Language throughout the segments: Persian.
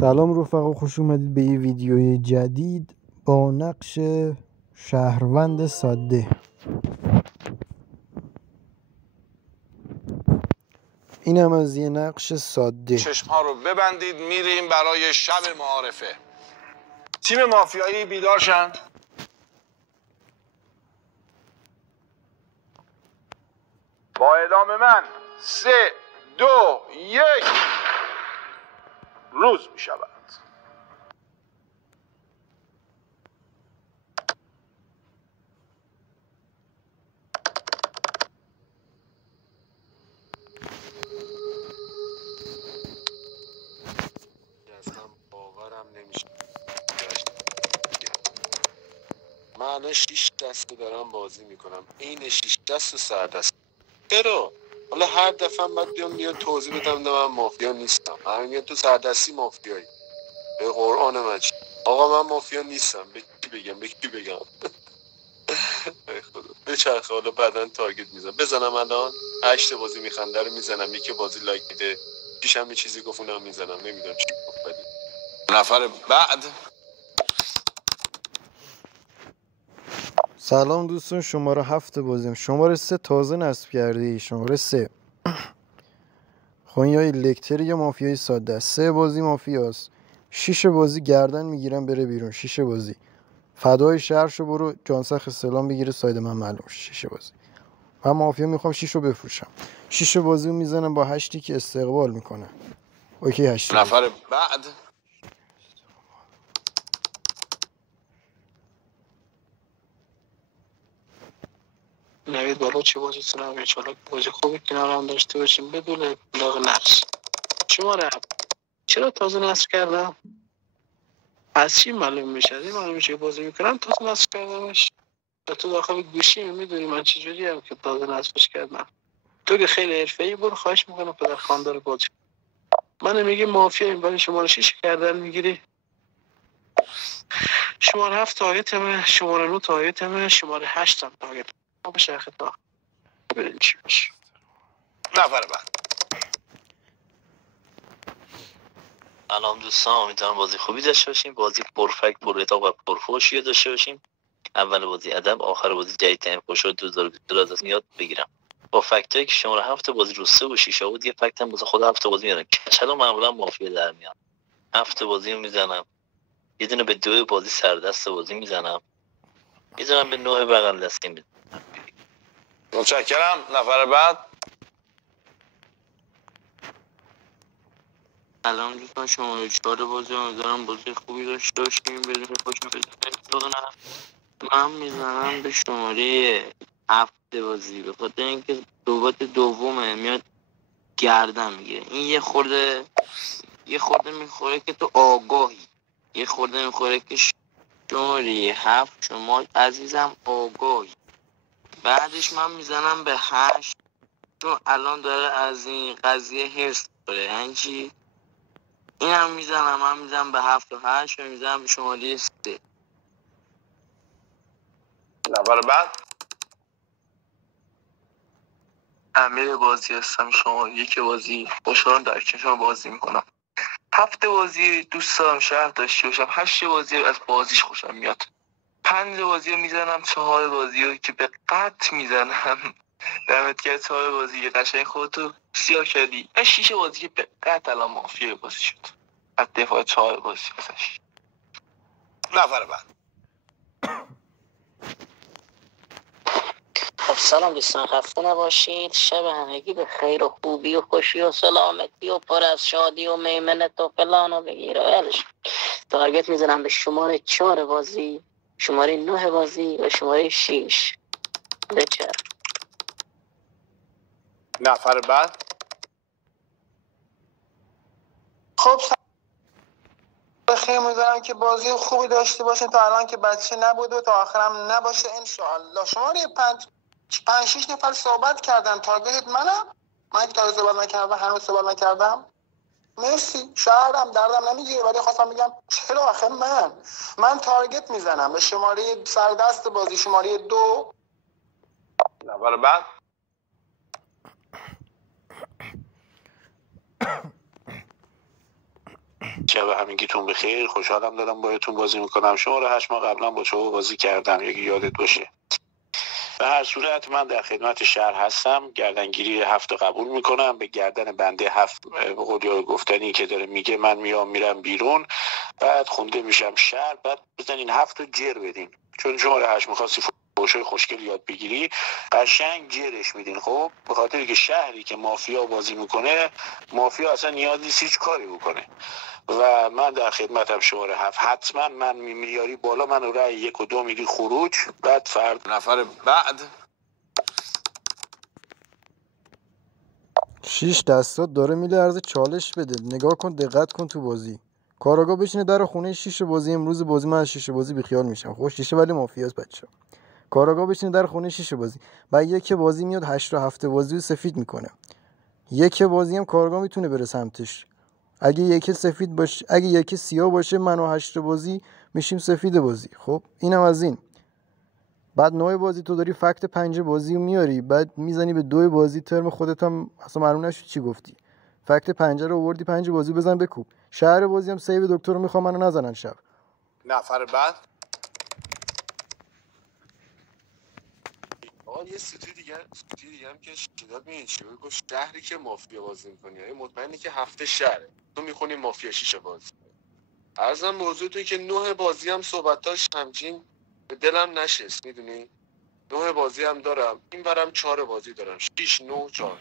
سلام رفقا، خوش اومدید به یه ویدیوی جدید با نقش شهروند ساده. اینم از یه نقش ساده. چشم‌ها رو ببندید، میریم برای شب معارفه. تیم مافیایی بیدار شن. با اعلام من 3 2 1 روز می شود. اصلا باورم نمیشه. من الان 6 دسته دارم بازی میکنم، عین 6 دست و سردست. چرا؟ حالا هر دفعه من بیام توضیح بدم من مافیا نیستم. من میگم تو سردستی مافیایی. به قرآن مجید آقا من مافیا نیستم. به کی بگم ای خدا. به چرخه حالا بعدن تارگت میزنم. بزنم الان 8 بازی میخنده رو میزنم، یکی بازی لایک میده، پیشم یه چیزی گفت اونم میزنم، نمیدونم چی گفت. بدید نفر بعد. سلام دوستان، شماره 7 بازیم. شماره 3 تازه نصب کردی. شماره 3 خونیای لکتر یه مافیای ساده است. 3 بازی مافیاست، 6 بازی گردن میگیرم بره بیرون. 6 بازی فدای شهرشو برو جانسخ سلام بگیره، ساید من معلوم شه. 6 بازی من مافیا میخوام 6 رو بفروشم. 6 بازی رو میزنم با 8 که استقبال میکنه. اوکی 8 نفر بعد. نوید بالا چه بازی سنم بیچاله بازی خوبی کنار هم داشته باشیم بدون اطلاق نقش. شماره چرا تازه نصب کردم؟ از چی معلوم میشه؟ از این معلوم میشه بازی میکنم تازه نصب کردمش. تو داخل گوشی میدونی من چجوری هم که تازه نصبش کردم. تو که خیلی حرفه‌ای، برو خواهش میکنم پدر خواندار بازی. من میگه مافیا این برای شماره 6 کردن میگیری. شماره 7 تارگت همه، شماره 9 تارگت همه، شماره 8 هم تارگت همه. بشه خطا ببینیم چی میشه. نفر بعد. سلام دوستان، امیدوارم بازی خوبی داشته باشیم. بازی پرفکت، پر اتاق و پرفوشی داشته باشیم. اول بازی ادب، آخر بازی جدیدترین فوشا 2022 از دست یاد بگیرم. با فکتایی که شماره 7 بازی رو 3 و 6 بود، یه فکت هم واسه خود 7 بازی میارم. کچلو معمولا مافیا در میاد. 7 بازی رو میزنم. یه دونه به 2 بازی سردست بازی میزنم. یه دونه به 9 بغل دستی میزنم. متشکرم. نفر بعد. سلام دوستان، شما 4 بازی امیدوارم بازی خوبی داشته باشیم بدون خوشم بدونم. من میزنم به شماره 7 بازی به خاطر اینکه صحبت دومه میاد گردن میگیره. این یه خورده میخوره که تو آگاهی، یه خورده میخوره که شماره 7 شما عزیزم آگاهی. بعدش من میزنم به 8 چون الان داره از این قضیه حرص داره. هنچی این هم میزنم، من میزنم به 7 و 8 و میزنم به شماره 3. نفر بعد. امیر بازی هستم، شما یک بازی خوشحالم در کنار بازی میکنم. 7 بازی دوست دارم شهر داشته باشم. 8 بازی از بازیش خوشم میاد. 5 بازی رو میزنم، 4 بازی رو که به قطع میزنم. دمت گرم. 4 بازی قشنگ خودتو سیاه کردی. 6 بازی که به قطع الان مافیا بازی شد. از دفاع 4 بازی ازش. نفر بعد. خب سلام دوستان، خسته نباشید. شب همگی به خیر و خوبی و خوشی و سلامتی و پر از شادی و میمنت و فلان و بگیر و ولش. تارگت میزنم به شماره 4 بازی، شماره 9 بازی و شماره 6. بچه نفر بعد. خب خیلی می‌ذارم که بازی خوبی داشته باشین تا الان که بچه نبوده و تا آخرم نباشه انشاءالله. شما یه 5-6 نفر صحبت کردن، تارگت من که تارگت صحبت نکردم، هنوز صحبت نکردم. مرسی، شهرم دردم نمیگیره، ولی خواستم بگم چرا آخه من تارگت میزنم به شماره سردست بازی، شماره 2. نفر بعد. شب همگیتون بخیر. خوشحالم دارم باهاتون بازی میکنم. شماره 8 ما قبلا با شما بازی کردم اگه یادت باشه. به هر صورت من در خدمت شهر هستم. گردنگیری 7 قبول میکنم. به گردن بنده 7 به قول گفتنی که داره میگه من میرم بیرون، بعد خونده میشم شهر، بعد بزنین 7 رو جر بدین. چون شماره 8 میخواستی فوشای خوشگل یاد بگیری، قشنگ جرش میدین. خب به خاطر که شهری که مافیا بازی میکنه، مافیا اصلا نیاز نیست هیچ کاری بکنه. و من در خدمتم شماره 7. حتما من میاری بالا، من رأی 1 و 2 میدی خروج. بعد فرد نفر بعد 6 دستات داره میلرزه، چالش بده. نگاه کن، دقت کن تو بازی. کاراگاه بشینه در خونه شیشه بازی. امروز بازی من از شیشه بازی بیخیال میشم. خب شیشه ولی مافیاست بچه‌ها. کاراگاه بشینه در خونه شیشه بازی. بعد یک بازی میاد 8 و 7 بازی رو سفید میکنه. یک بازی هم کاراگاه میتونه بره سمتش. اگه یکی سفید باشه، اگه یکی سیاه باشه، من و 8 بازی میشیم سفید بازی. خب اینم از این. بعد نوع بازی تو داری فکت 5 بازی رو میاری، بعد میزنی به 2 بازی. ترم خودت هم اصلا معلوم نشد چی گفتی. فکت 5 رو آوردی، 5 بازی بزن بکوب. شهر بازی هم سیو دکتر رو میخوام منو نزنن شب. نفر بعد یه سوتی دیگه هم که شداد میگه چی گفت، شهری که مافیا بازی میکنی یعنی مطمئنی که 7 شهره، تو میخونی مافیا 6 بازی. ارزم موضوع توی که 9 بازی هم صحبتاش همچین به دلم نشست، میدونی 9 بازی هم دارم، این برم 4 بازی دارم، 6 9 4.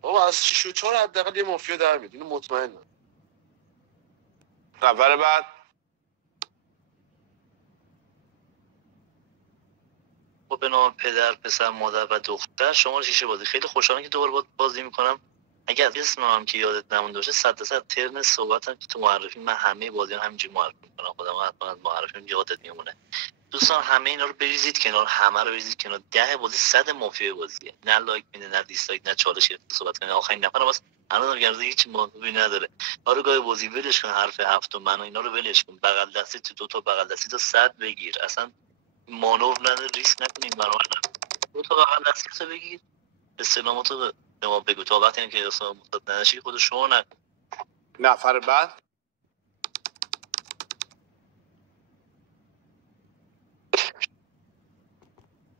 بابا از 6 و 4 حداقل یه مافیا در میاد، اینو مطمئنم. نفر بعد خب به نام پدر، پسر، مادر و دختر، شماره 6 بازی. خیلی خوشحالم که دوباره باهات بازی میکنم. اگه از اسمم که یادت نمونده باشه، 100% ترن صحبتم که تو معرفی، من همه بازی‌ها همینجوری معرفی میکنم. خودم حتما از معرفیم یادت میمونه. دوستان همه اینا رو بریزید کنار، همه رو بریزید کنار. 10 بازی 100 مافیا بازیه. نه لایک میده، نه دیسلایک، نه چالش گرفته صحبت کنه. آخرین نفر واسه الان میگم هیچ موضوعی نداره. آره گاهی بازی ولش کن، حرف هفت و من و اینا رو ولش کن. بغل دستی تو 2 تا بغل دستی تو 100 بگیر. اصلا مانور نداره، ریسک نکنید. برای 2 تا بغل دستی تو بگیر. استلاماتو به ما بگو تا وقتی که اصلا مصد نشی خود شما نکن. نفر بعد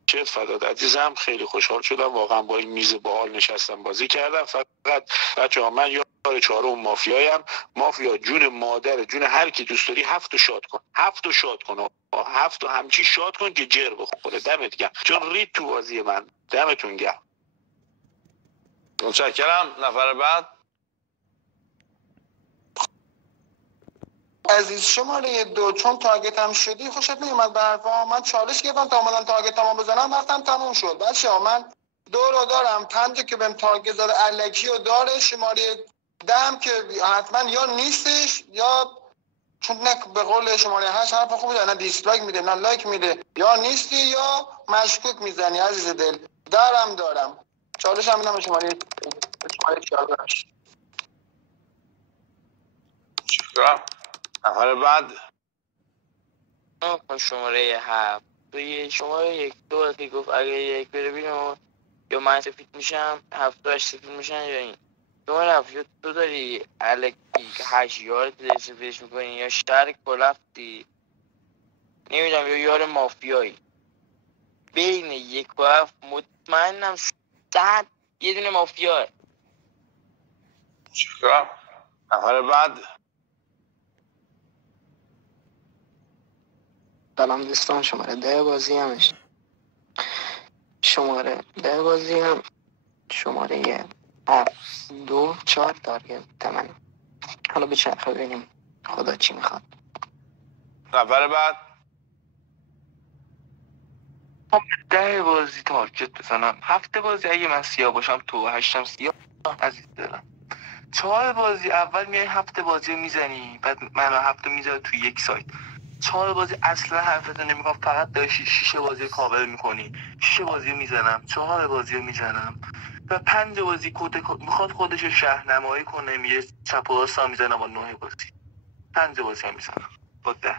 چه فداد عزیزم، خیلی خوشحال شدم واقعا با این میز باحال نشستم بازی کردم. فقط بچه‌ها من یار 4 مافیایم. مافیا جون مادر جون هر کی دوست داری 7 رو شاد کن، 7 رو شاد کن، 7 رو همچی شاد کن که جر بخوره. دمت گرم، چون رید تو بازی من. دمتون گرم. متشکرم. نفر بعد عزیز شماره 2 چون تارگت هم شدی خوشت نمیاد به حرفا. من چالش گرفتم تا اومدم تارگت هم بزنم، رفتم تموم شد. بچه‌ها من 2 رو دارم، 5 که بهم تارگت زده الکی رو داره. شماره 10 که حتما یا نیستش یا چون نه به قول شماره 8 حرف خوبی داره، نه دیسلایک میده نه لایک میده، یا نیستی یا مشکوک میزنی عزیز دل. دارم چالش هم میدم شماره 14. نفر بعد شماره 7 توی شماره 1 2 وقتی گفت اگه 1 بره بیرون یا من سفید میشم، 7 8 سفید میشن یا این. شماره 7 یا تو داری الکی که 8 یارت داری سفیدش میکنی یا شهر کلفتی نمیدونم یا یار مافیایی. بین 1 و 7 مطمئنم 100 یه دونه مافیاه. نفر بعد سلام دوستان، شماره 10 بازی همش شماره 10 بازی هم شماره 7 2 4 تارگت تمام. حالا به چرخه ببینیم خدا چی میخواد. نفر بعد 10 بازی تارگت بزنم، 7 بازی اگه من سیاه باشم تو 8 هم سیاه عزیز دلم. 4 بازی اول میای 7 بازی رو میزنی، بعد من 7 میذاره تو یک سایت. 4 بازی اصلا حرفتو نمیگم، فقط داری 6 بازی کاور میکنی. 6 بازی رو میزنم، 4 بازی رو میزنم و 5 بازی میخواد خودش شهرنمایی کنه، میگه چپ و راست هم میزنم با 9 بازی. 5 بازی هم میزنم با 10.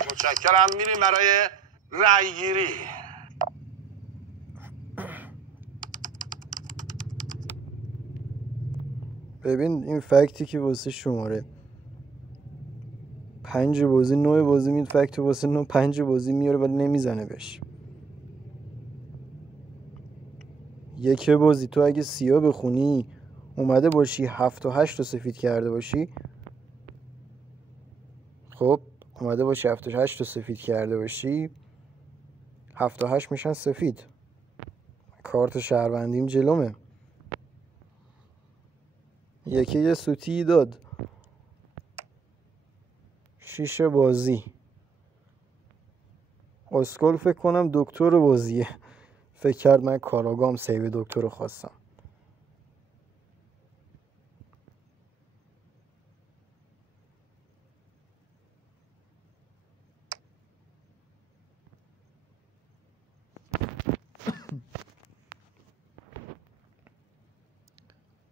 متشکرم. میریم برای رأی گیری. ببین این فکتی که واسه شماره 5 بازی 9 بازی میاد فکت واسه 9 5 بازی میاره ولی نمیزنه بهش. یک بازی تو اگه سیاه بخونی اومده باشی 7 و 8 رو سفید کرده باشی، خب اومده باشی 7 و 8 رو سفید کرده باشی، 7 و 8 میشن سفید. کارت شهروندیم جلومه. یکی یه سوتی داد. 6 بازی اسکل فکر کنم دکتر بازیه، فکر کرد من کاراگام سیو دکتر رو خواستم.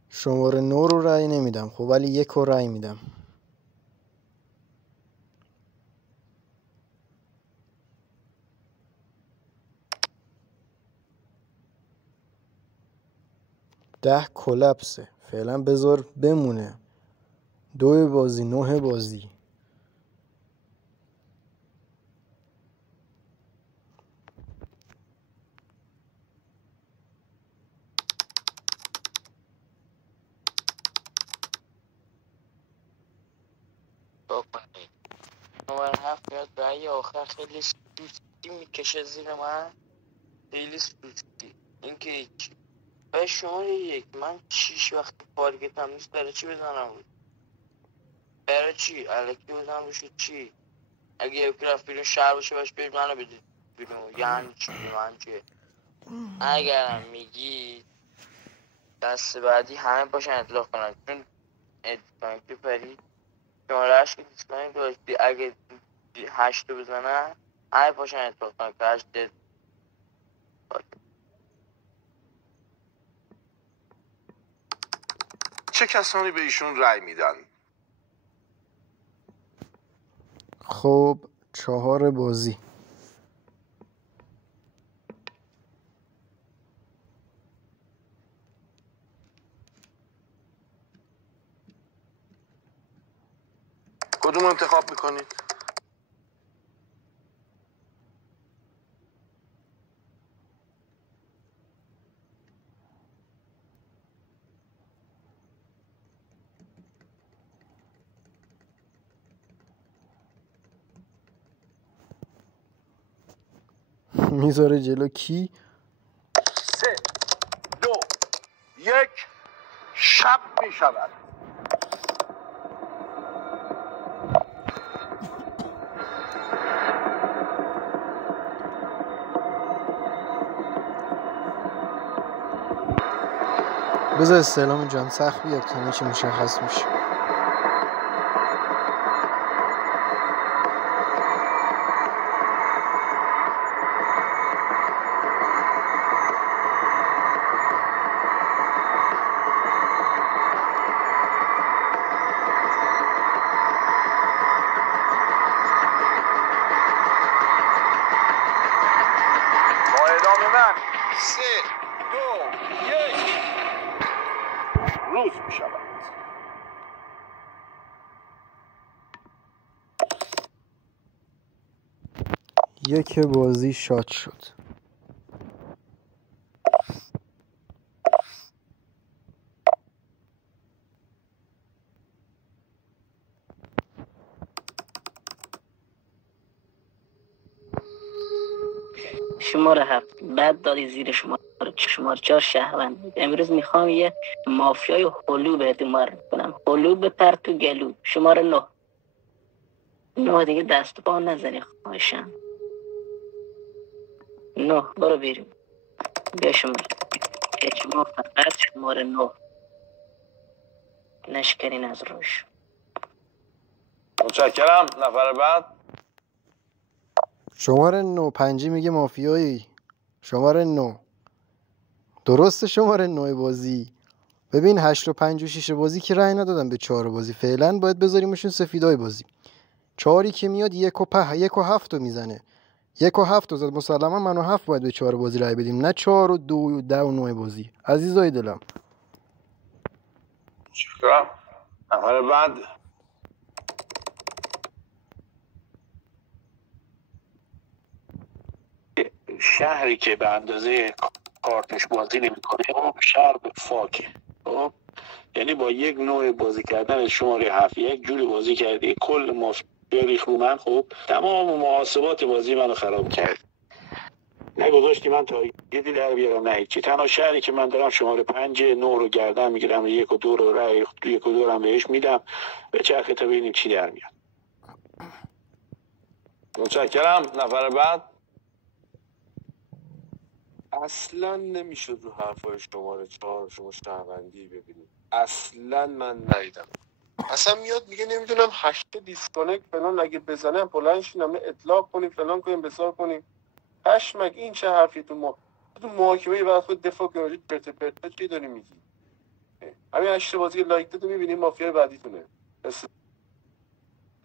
شماره 9 رو رأی نمیدم خب ولی 1 رو رأی میدم. ده کلپسه فعلا بذار بمونه. 2 بازی 9 بازی. بکنید شماره 7 میاد برای آخر خیلی سوستی میکشه زیر من، خیلی سوستی. این که هیچی. برای شماره 1 من 6 وقتی تارگتم نیست برای چی بزنم روش؟ برای چی؟ الکی بزنم روش چی؟ اگه یکی رفت بیرون شهر باشه باش برید منو بدید بیرون، یعنی چی به من چیه؟ اگرم میگی دست بعدی همه باشن اطلاق کنن، چون ادفانکتی پری شماره 8 که دیسکانک داشتی، اگه 8 رو بزنن همه باشن اطلاق کنن که 8 چه کسانی به ایشون رأی میدن؟ خب 4 بازی. کدوم انتخاب میکنید؟ میذاره جلو کی؟ 3 2 1 شب میشود. بذار استعلام جان سخت بیاد تا همه چی مشخص میشه. با اعلام من 3 2 1 روز میشود. یک بازی شات شد. شماره 7 بعد دادی زیر شماره 4 شهروند. امروز میخوام یه مافیای هلو بهت معرفی کنم. هلو بپر تو گلو. شماره 9 دیگه دست پا نزنی خواهشم. 9 برو بیرون. بیا شماره اجماع فقط شماره 9 نشکنین از روش. متشکرم. نفر بعد. شماره 9 5 میگه مافیایی. شماره 9 درسته. شماره 9 بازی ببین 8 و 5 و 6 بازی که رأی ندادن به 4 بازی، فعلا باید بذاریمشون سفیدای بازی. 4 که میاد 1 و 7 رو میزنه. 1 و 7 رو زد مسلما من و 7 باید به 4 بازی رأی بدیم، نه 4 و 2 و 10 و 9 بازی. عزیزای دلم متشکرم. نفر بعد. شهری که به اندازه کارتش بازی نمیکنه شهر به فاکه. خب یعنی با یک نوع بازی کردن شماره 7 یک جوری بازی کردی کل مافیا ریخ رو من. خب تمام محاسبات بازی منو خراب کرد. نگذاشتی من تارگتی در بیارم، نه هیچی. تنها شهری که من دارم شماره 5 9 رو گردن میگیرم، 1 و 2 رو رای 1 و 2 رو بهش میدم. به چرخه تا ببینیم چی در میاد. متشکرم. نفر بعد. اصلا نمیشد رو حرفای شماره 4 شما شهروندی ببینید. اصلا من ندیدم. اصلا میاد میگه نمیدونم 8 دیسکانکت فلان اگه بزنم بلند شینم اطلاق کنیم فلان کنیم بسار کنیم. پشمک این چه حرفی تو محاکمه بعد خود دفاع کنید پرت پرت چی داری میگی؟ همین 8 بازی لایک دادو میبینیم مافیا بعدیتونه.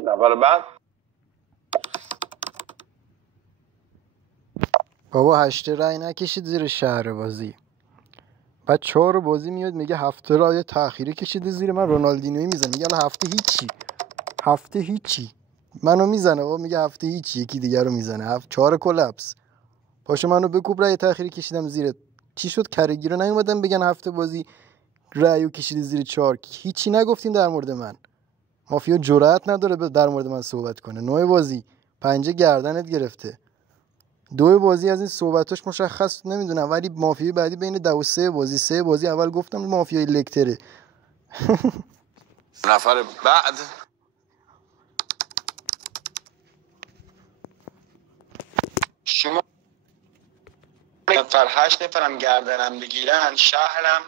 نفر بعد. بابا 8 رای نکشید زیر شهر بازی. بعد 4 بازی میاد میگه 7 رای تأخیری کشیده زیر من. رونالدینویی میزنه میگه الان هفته هیچی منو میزنه. بابا میگه هفته هیچی یکی دیگر رو میزنه. 4 کلاپس. پاشو منو بکوب رای تأخیری کشیدم زیرت. چی شد کرگی رو نیومدن بگن هفته بازی رایو کشیدی زیر 4؟ هیچی نگفتین در مورد من. مافیا جرأت نداره در مورد من صحبت کنه. 9 بازی پنجه گردنت گرفته. 2 بازی از این صحبتاش مشخص نمیدونم، ولی مافیای بعدی بین 2 و 3 بازی. 3 بازی اول گفتم مافیای لکتره. نفر بعد. شما نفر 8 نفرم گردنم بگیرن شهرم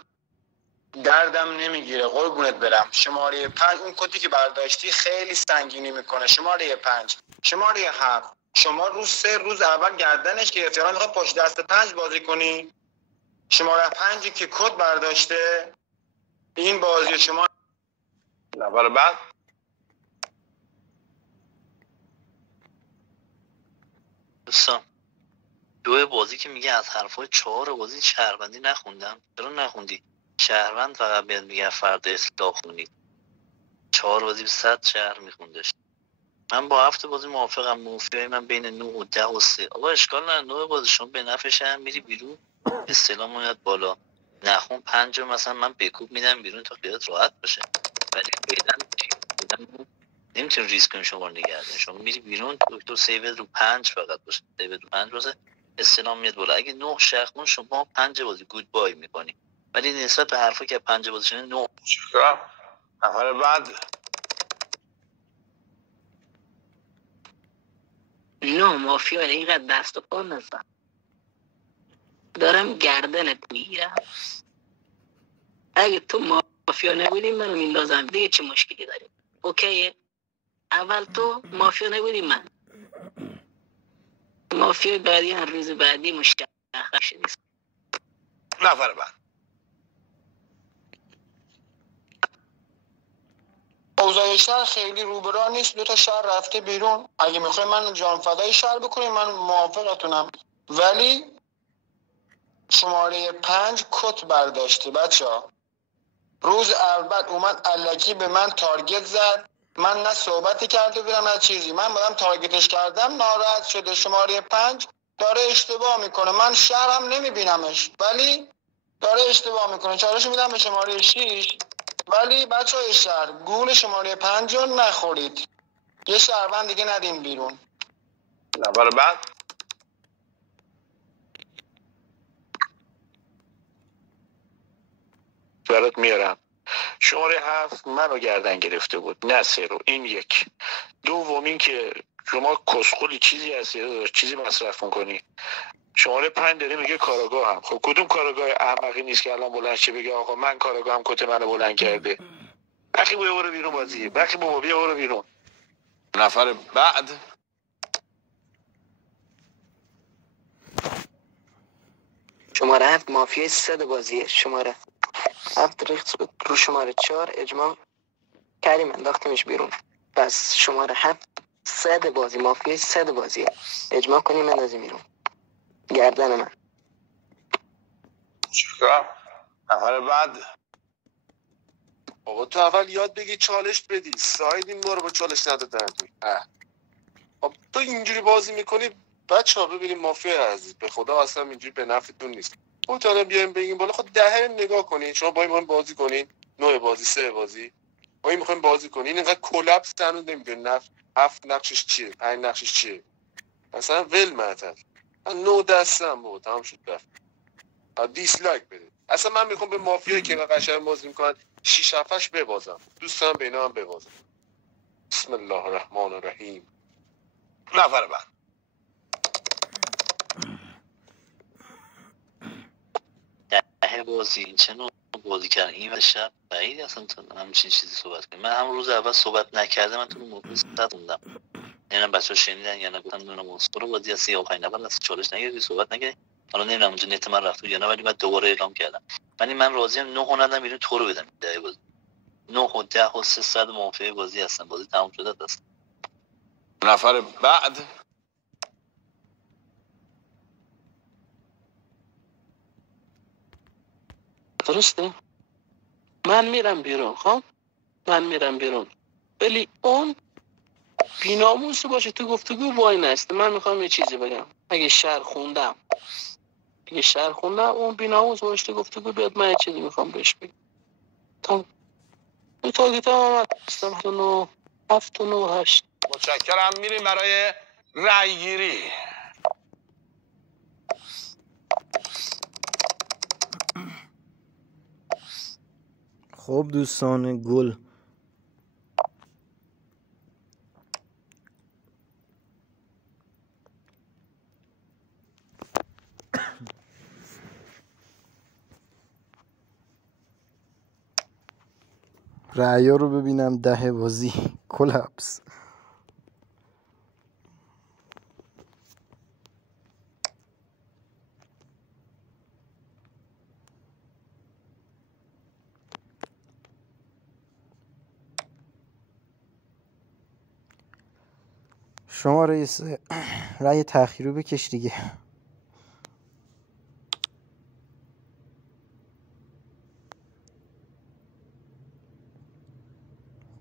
دردم نمیگیره قربونت برم. شماره 5 اون کتی که برداشتی خیلی سنگینی میکنه. شماره 5 شماره 7 شما روز 3 روز اول گردنش گرفتی، الان میخواد پشت دست 5 بازی کنی. شماره 5 که کت برداشته این بازی شما. نفر بعد. دوستان 2 بازی که میگه از حرفای 4 بازی شهروندی نخوندم. چرا نخوندی؟ شهروند فقط بیاد میگه فرد اصلاح خونید. 4 بازی به 100 شهر میخوندش. من با 7 بازی موافقم. مافیای من بین 9 و 10 و 3. آقا اشکال نداره 9 بازی شما به نفع هم میری بیرون، استلام میاد بالا. نخون 5 مثلا من بکوب میدم بیرون تا خیالت راحت باشه. ولی فعلا نمیتونی ریسک کنی شما نگردین. شما میری بیرون دکتر سیو رو 5 فقط باشه. سیو رو 5 باشه استلام میاد بالا. اگه 9 شخمون شما 5 بازی گود بای میکنی. ولی نسبت به حرفا که 5 بازی شده 9. نفر بعد. نه مافیا اینقدر دست و پا نزن. دارم گردنت میگیرم. اگه تو مافیا نبودی منو میندازم دیگه چه مشکلی داریم؟ اوکیه؟ اول تو مافیا نبودی من مافیا بعدی هر روز بعدی مشخص شدی. نفر بعد. اوضاع شهر خیلی روبرا نیست. 2 تا شهر رفته بیرون. اگه میخوای من جان فدای شهر بکنیم من موافقتونم، ولی شماره 5 کت برداشته. بچه‌ها روز اول اومد الکی به من تارگت زد. من نه صحبتی کرده بودم نه چیزی. من بودم تارگتش کردم ناراحت شده. شماره 5 داره اشتباه میکنه. من شهرم نمیبینمش ولی داره اشتباه میکنه. چالش میدم به شماره 6. ولی بچه‌های شهر گول شماره 5 رو نخورید. یه شهروند دیگه ندیم بیرون. نفر بعد. برات میارم. شماره 7 منو گردن گرفته بود، نه 3 رو. این یک. دومین که شما کسخلی چیزی هستی چیزی مصرف میکنی. شماره 5 داره میگه کاراگاه هم. خب کدوم کاراگاه احمقی نیست که الان بلند شه بگه آقا من کاراگاه هم کت منو بلند کرده. بخی بیا برو بیرون بازیه. بخی بابا بیا برو بیرون. نفر بعد. شماره 7 مافیای 3 بازیه. شماره 7 ریخت رو شماره 4 اجماع کردیم انداختیمش بیرون. پس شماره 7 3 بازی مافیای 3 بازیه. اجماع کنیم اندازیم بیرون. گردن من. نفر بعد. آقا تو اول یاد بگی چالش بدی. ساید این بار با چالش ندادن. خب تو اینجوری بازی میکنی بچه‌ها ببینیم مافیا عزیز به خدا اصلا اینجوری به نفعتون نیست. مطالعه بیایم بگیم بالا خود دهه نگاه کنین. شما با این میخواین بازی کنین 9 بازی 3 بازی با این میخواین بازی کنین اینقدر کلاپس هنوز نمیدونین 7 نقشش چیه 5 نقشش چیه مثلا ول معطل 9 دستم بود تمام شد رفت. دیسلایک بده. اصلا من میخوام به مافیایی که قشنگ بازی میکنن 6 7 ببازم. دوست دارم به اینا هم ببازم. بسم الله الرحمن الرحیم. نفر بعد. ده بازی چه نوع بازی کردن این شب بعید اصلا تو همچین چیزی صحبت کنیم. من همون روز اول صحبت نکردم من تو موقع صحبت موندم. یعنی بچه‌ها شنیدن یا نه گفتن دونه مصطفی بازی از 35 نفر از چالش نگیری صحبت نگیری. حالا نمیدونم اونجا نت من رفت یا نه ولی بعد دوباره اعلام کردم. ولی من راضیم 9 ندادم بیرون تو رو بدم ده بازی. 9 و 10 و 300 موافقه بازی هستن. بازی تموم شده است. نفر بعد. درسته؟ من میرم بیرون خب؟ من میرم بیرون ولی اون بیناموس باشه تو گفتگو وای نسته. من میخوام یه چیزی بگم اگه شهر خوندم اون بیناموس باشه تو گفتگو بیاد من یه چیزی میخوام بهش بگم. تو تاگیت هم آمد هستم 7 و 9 8. متشکرم. میریم برای رأی گیری. خب دوستان گل رأیا رو ببینم. ده بازی کلاپس. شما رئیس رأی تأخیری رو بکش دیگه.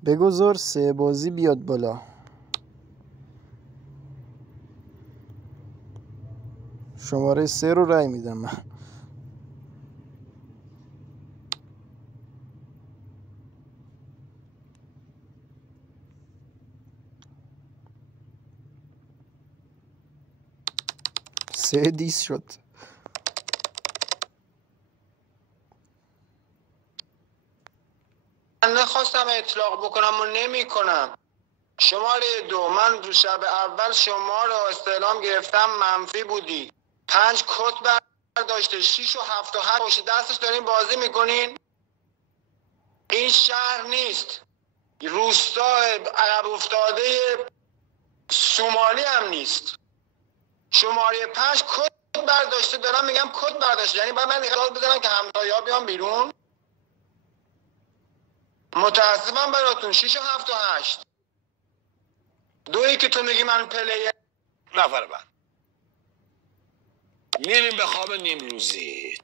بگذار 3 بازی بیاد بالا. شماره 3 رو رأی میدم من. سه دیس شد. من نخواستم اطلاق بکنم و نمی کنم. شماره 2 من دو شب اول شما رو استعلام گرفتم منفی بودی. 5 کت برداشته 6 و 7 و 8 پشت دستش دارین بازی میکنین. این شهر نیست روستا عقب افتاده سومالی هم نیست. شماره 5 کت برداشته دارم میگم کت برداشته یعنی باید من اخلاق بزنم که همتایی ها بیان بیرون. متاسفم براتون 6 و 7 و 8 دویی که تو میگی من پلیر. نفر بعد. میریم به خواب نیمروزی.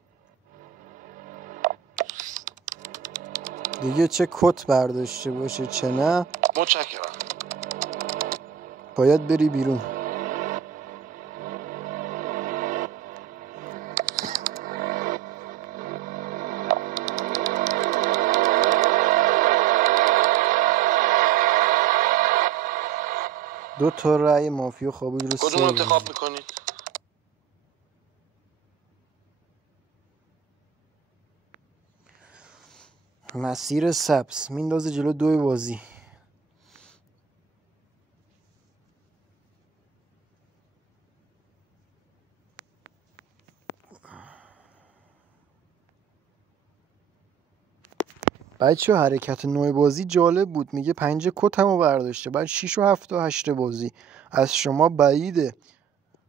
دیگه چه کت برداشته باشه چه نه متشکرم. باید بری بیرون. دو تا رأی مافیا خوابید رو کدوم انتخاب میکنید؟ مسیر سبز میندازه جلو 2 بازی. بچه حرکت 9 بازی جالب بود. میگه 5 کت همو برداشته بعد 6 و 7 و 8 بازی. از شما بعیده.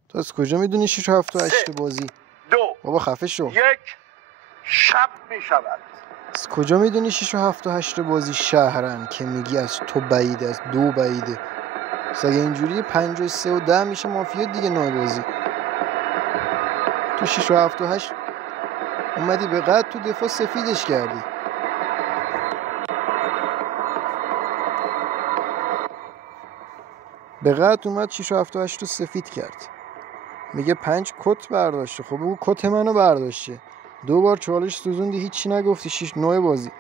تو از کجا میدونی 6 و 7 و 8 بازی؟ 2 بابا خفه شو. 1 شب میشود. از کجا میدونی 6 و 7 و 8 بازی شهرن که میگی از تو بعیده از 2 بعیده؟ اگه اینجوری 5 و 3 و 10 میشه مافیا دیگه 9 بازی. تو 6 و 7 و 8 اومدی به قد تو دفاع سفیدش کردی. به قد اومد 6 و 7 و 8 رو سفید کرد. میگه 5 کت برداشته. خب بگو کت منو برداشته. 2 بار چالش سوزوندی هیچی نگفتی. 6 9 بازی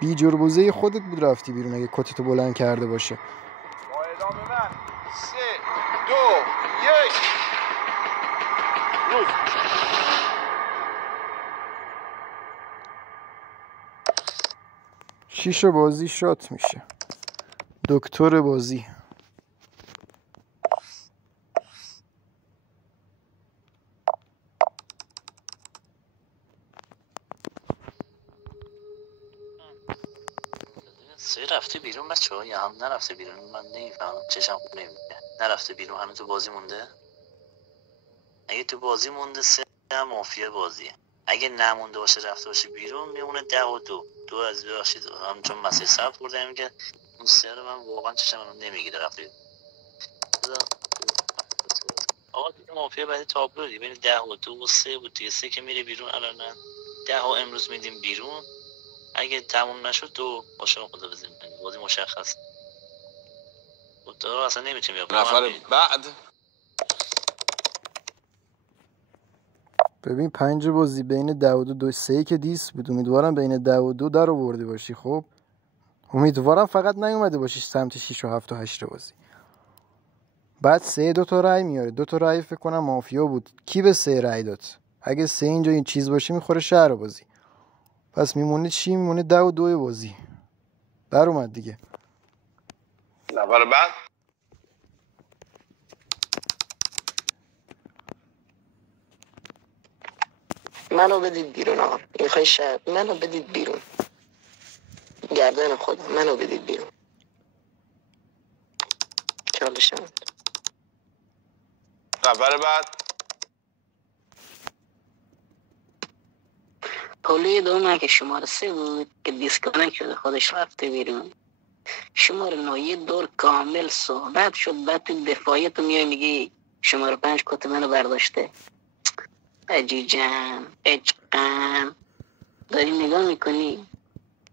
بی جربوزه خودت بود رفتی بیرون اگه کتتو بلند کرده باشه. با اعلام من 3 2 1 روز. شیش بازی شات میشه. دکتر بازی. سه رفته بیرون بچه ها یا هم نرفته بیرون؟ من نمیفهمم، چشم خوب نمیده. نرفته بیرون، همین تو بازی مونده. اگه تو بازی مونده سه هم مافیا بازیه. اگه نمونده باشه رفته باشه بیرون میمونه 10 و 2. دو از ببخشید هم چون مسیر سبت برده میگه اون سه رو من واقعا چشم نمیگیره رفته. آقا دیگه مافیا بعد تابلو دی بین 10 و 2 و 3 بود دیگه. 3 که میره بیرون الان 10 ها امروز میدیم بیرون. اگه تموم نشد 2 باشه خدا بزنیم بازی مشخص. تو اصلا نمیتونیم نفر بعد. ببین 5 بازی بین 10 و 2 3 که دیس بود. امیدوارم بین 10 و 2 در آورده باشی. خب امیدوارم فقط نیومده باشی سمت 6 و 7 و 8 بازی. بعد 3 2 تا رای میاره. 2 تا رای فکر کنم مافیا بود. کی به 3 رای داد؟ اگه 3 اینجا این چیز باشه میخوره شهر بازی. پس میمونه چی؟ میمونه 10 و 2 بازی. در اومد دیگه. نفر بعد. منو بدید بیرون آقا. میخوای شهر منو بدید بیرون. گردن خودم منو بدید بیرون. چالشم. نفر بعد. پولی دوم که شماره 3 بود که دیسکانکت شده خودش رفته بیرون. شماره 9 یه دور کامل صحبت شد بعد تو دفاعی تو میای میگی شماره 5 کت منو برداشته. عجیجم عجقم داری نگاه میکنی.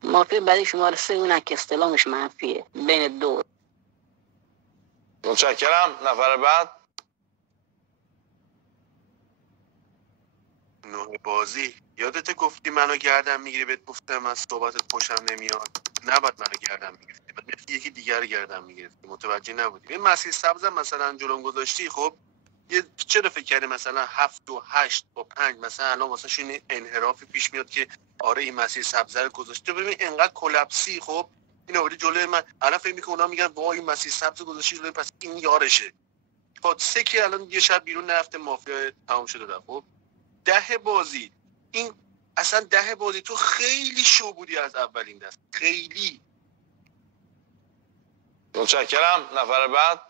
مافیا بعدی شماره 3 اونه که استلامش منفیه بین 2. متشکرم. نفر بعد. نوع بازی یادت گفتی منو گردن میگیری، بهت گفتم من صحبتت خوشم نمیاد، نباید منو گردن میگرفتی، بعد یکی دیگر گردن میگرفتی، متوجه نبودی. این مسیر سبزم مثلا جلوم گذاشتی، خب یه چرا فکر کردی مثلا 7 و 8 با 5 مثلا الان واسه شون انحرافی پیش میاد که آره این مسیر سبز رو گذاشته. ببین انقدر کلاپسی، خب این آوردی جلوی من، الان فکر میکنه اونا میگن وای این مسیر سبز گذاشتی جلوی، پس این یارشه. خب 3 که الان یه شب بیرون نرفته مافیا تمام شده رفت. خب 10 بازی این اصلا 10 بازی تو خیلی شو بودی از اولین دست، خیلی. متشکرم. نفر بعد.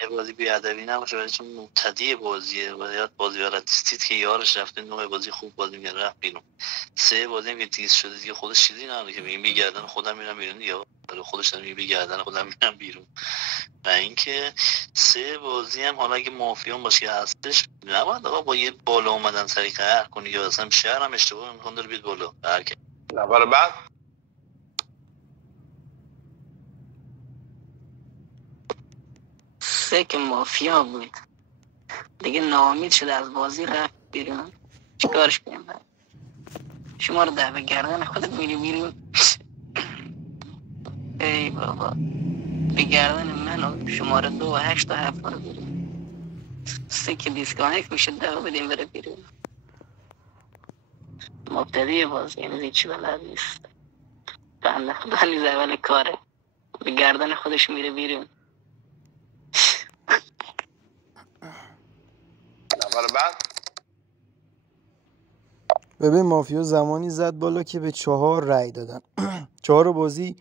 یه بازی بیادبی نباشه ولی چون مبتدی بازیه و یاد بازی بلد نیستید که یارش رفته نوع بازی خوب بازی میگه رفت بیرون. 3 بازی هم که تیز شده دیگه خودش چیزی نداره که بگیم بیگردن خودم میرم بیرون دیگه. خودش داره میگه بیگردن خودم میرم بیرون. و اینکه 3 بازی هم حالا اگه مافیان باشه هستش نباید آقا با یه بالا اومدن سری قهر کنی یا اصلا شهر هم اشتباه میکنه داره بیاد بالا قهر کنه. نفر بعد. 3 که مافیا بود دیگه ناامید شده از بازی رفت بیرون. چیکارش کنیم بعد؟ شما رو ده به گردن خودت میری بیرون. ای بابا به گردن من و شماره 2 و 8 و 7 رو بیرون. 3 که دیسکانکت میشه 10 بدیم بره بیرون. مبتدی بازی یعنی هیچی بلد نیست. بنده خدا نیز اول کاره به گردن خودش میره بیرون. نفر بعد. ببین مافیا زمانی زد بالا که به 4 رای دادن. 4 بازی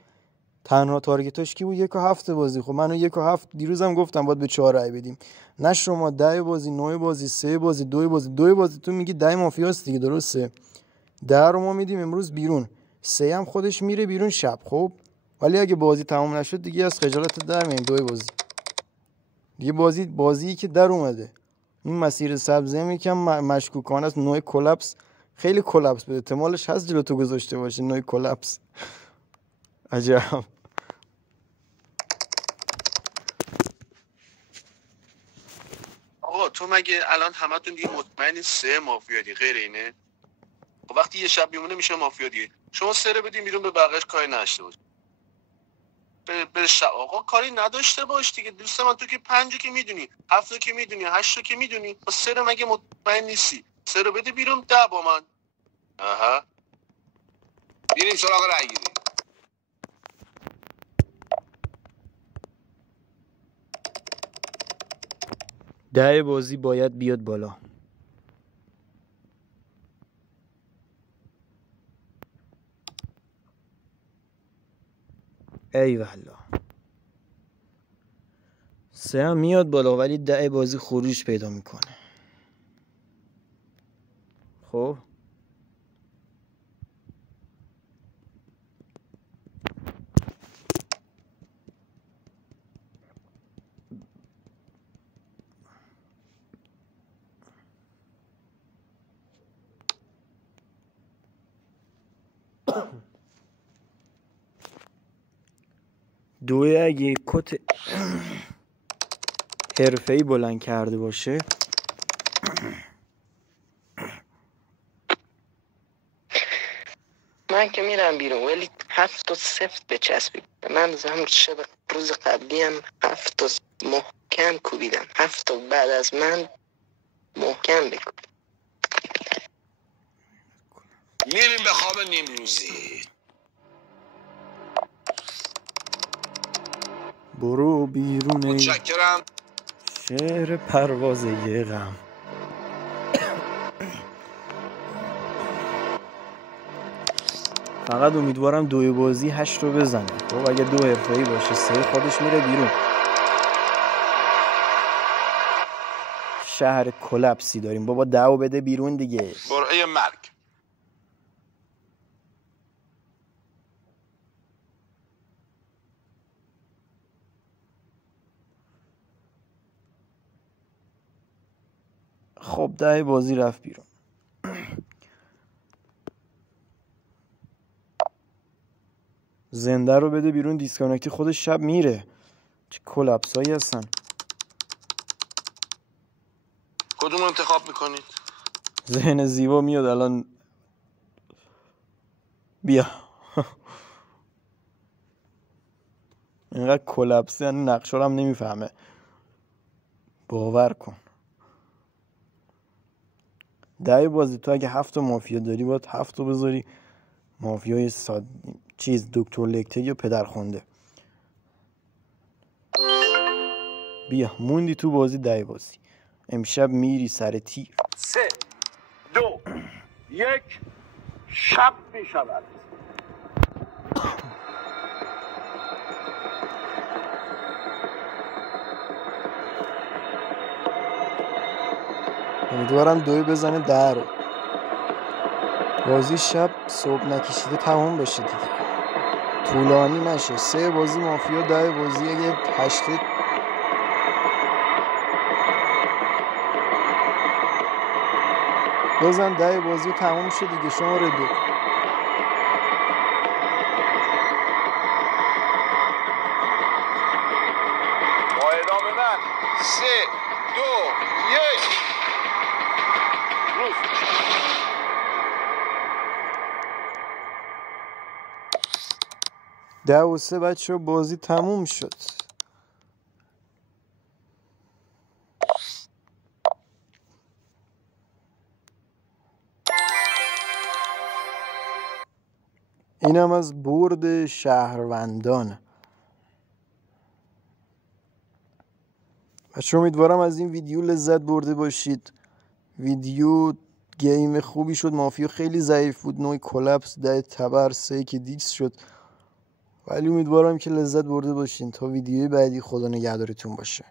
تنها تارگتاش کی بود؟ 1 و 7 بازی. خب منو 1 و 7 دیروزم گفتم باید به 4 رای بدیم. نه شما 10 بازی 9 بازی 3 بازی 2 بازی 2 بازی تو میگی 10 مافیاست دیگه، درسته؟ 10 رو ما میدیم امروز بیرون، 3 هم خودش میره بیرون شب. خب ولی اگه بازی تمام نشد دیگه از خجالت در میایم. 2 بازی دیگه بازی که در اومده. این مسیر سبزه یکم مشکوکانه است. نوع کلاپس خیلی کلاپس به احتمالش هست جلو تو گذاشته باشه. نوع کلاپس عجب. تو مگه الان همتون دیگه مطمئنی 3 مافیا دی غیر اینه؟ خب وقتی یه شب میمونه میشه مافیا دیگه. شما 3 رو بدین بیرون، به بقیه‌اش کاری نداشته باش. به آقا کاری نداشته باش دیگه دوست من. تو که 5 که میدونی، 7 که میدونی، 8 که میدونی، با 3 رو مگه مطمئن نیستی؟ 3 رو بده بیرون، 10 با من. آها بریم سراغ رای گیری. ده بازی باید بیاد بالا. ای والله 3 هم میاد بالا ولی 10 بازی خروج پیدا میکنه. خب دوی اگه کت حرفه‌ای بلند کرده باشه من که میرم بیرون ولی 7-0 بچسبید. من شب روز قبلی هم 7 محکم کوبیدم. 7 بعد از من محکم بکن. میریم به خواب نیمروزی. برو بیرون ای متشکرم. شهر پروازه غم. فقط امیدوارم 2 بازی 8 رو بزنه. خب اگه 2 حرفه‌ای باشه 3 خودش میره بیرون. شهر کلپسی داریم بابا. 10 بده بیرون دیگه. برای مرگ. خب 10 بازی رفت بیرون. زنده رو بده بیرون. دیسکانکتی خودش شب میره. چه کلپسایی هستن. کدوم انتخاب میکنید؟ ذهن زیبا میاد الان. بیا اینقدر کلپسی یعنی نقشه رو هم نمیفهمه. باور کن 10 بازی تو اگه 7 مافیا داری باید 7 رو بذاری مافیای دکتر لکته یا پدرخونده. بیا موندی تو بازی 10 بازی. امشب میری سر تیر. 3 2 1 شب میشود. امیدوارم 2 بزنه 10 رو. بازی شب صبح نکشیده تمام بشه دیگه. طولانی نشه. 3 بازی مافیا 10 بازی اگه 8 بزن 10 بازی تمام شه دیگه. شماره 2 با اعلام من 3 2 1 روز. 10-3 بچه بازی تموم شد. اینم از برد شهروندان. بچه امیدوارم از این ویدیو لذت برده باشید. ویدیو گیم خوبی شد. مافیا خیلی ضعیف بود. نوع کلپس 10 تبر 3 که دیکس شد. ولی امیدوارم که لذت برده باشین. تا ویدیوی بعدی خدا نگهدارتون باشه.